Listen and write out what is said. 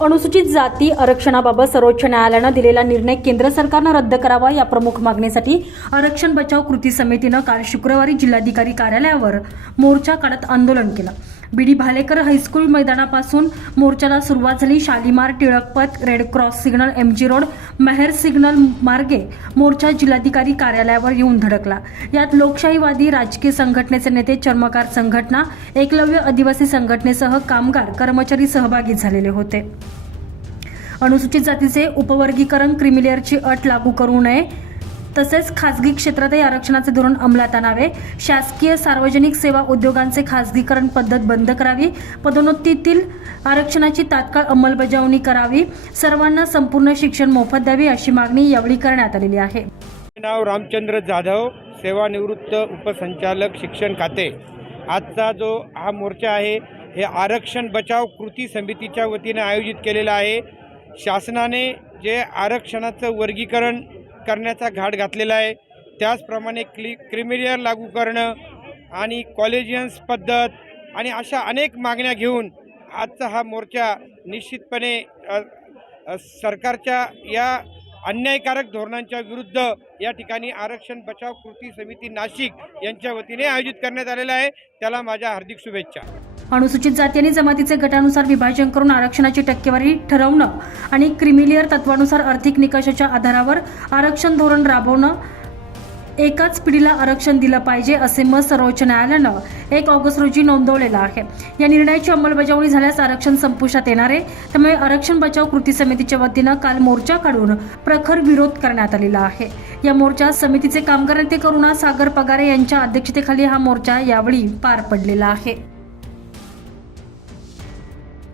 अनुसूचित जाती आरक्षणाबाबत सर्वोच्च न्यायालयानं दिलेला निर्णय केंद्र सरकारनं रद्द करावा या प्रमुख मागणीसाठी आरक्षण बचाव कृती समितीनं काल शुक्रवारी जिल्हाधिकारी कार्यालयावर मोर्चा काढत आंदोलन केलं. B D Bhalekar high school मैदानापासून मोर्चाला सुरुवात झाली. Shalimar Tilakpath red cross signal M G road Mehar signal मार्गे मोर्चा जिल्हाधिकारी कार्यालयावर येऊन धडकला. यात लोकशाहीवादी राजकीय संघटनेचे नेते चर्मकार संघटना एकलव्य आदिवासी संघटनेसह कामगार कर्मचारी सहभागी झालेले होते. अनुसूचित जातीचे उपवर्गीकरण क्रिमिलेअरची अट लागू करू नये. तसेच खासगी क्षेत्रातही आरक्षणाचे धोरण अंमलात आणावे. शासकीय सार्वजनिक सेवा उद्योगांचे खासगीकरण पद्धत बंद करावी. पदोन्नतीतील आरक्षणाची तात्काळ अंमलबजावणी करावी. सर्वांना संपूर्ण शिक्षण मोफत द्यावी अशी मागणी यावेळी करण्यात आलेली आहे. नाव रामचंद्र जाधव सेवानिवृत्त उपसंचालक शिक्षण खाते. आजचा जो हा मोर्चा आहे हे आरक्षण बचाव कृती समितीच्या वतीने आयोजित केलेला आहे. शासनाने जे आरक्षणाचं वर्गीकरण करण्याचा घाट घातलेला आहे. त्याचप्रमाणे क्लि क्रिमिरियर लागू करणं आणि कॉलेजियन्स पद्धत आणि अशा अनेक मागण्या घेऊन आजचा हा मोर्चा निश्चितपणे सरकारच्या या अन्यायकारक धोरणांच्या विरुद्ध या ठिकाणी आरक्षण बचाव कृती समिती नाशिक यांच्या वतीने आयोजित करण्यात आलेला आहे. त्याला माझ्या हार्दिक शुभेच्छा. अनुसूचित जाती आणि जमातीचे गटानुसार विभाजन करून आरक्षणाची टक्केवारी ठरवणं आणि क्रिमिलियर तत्वानुसार आर्थिक निकषाच्या आधारावर आरक्षण धोरण राबवणं एकाच पिढीला आरक्षण दिलं पाहिजे असे मत सर्वोच्च न्यायालयानं एक ऑगस्ट रोजी नोंदवलेलं आहे. या निर्णयाची अंमलबजावणी झाल्यास आरक्षण संपुष्टात येणार आहे त्यामुळे आरक्षण बचाव कृती समितीच्या वतीनं काल मोर्चा काढून प्रखर विरोध करण्यात आलेला आहे. या मोर्चात समितीचे कामगार नेते करुणा सागर पगारे यांच्या अध्यक्षतेखाली हा मोर्चा यावेळी पार पडलेला आहे.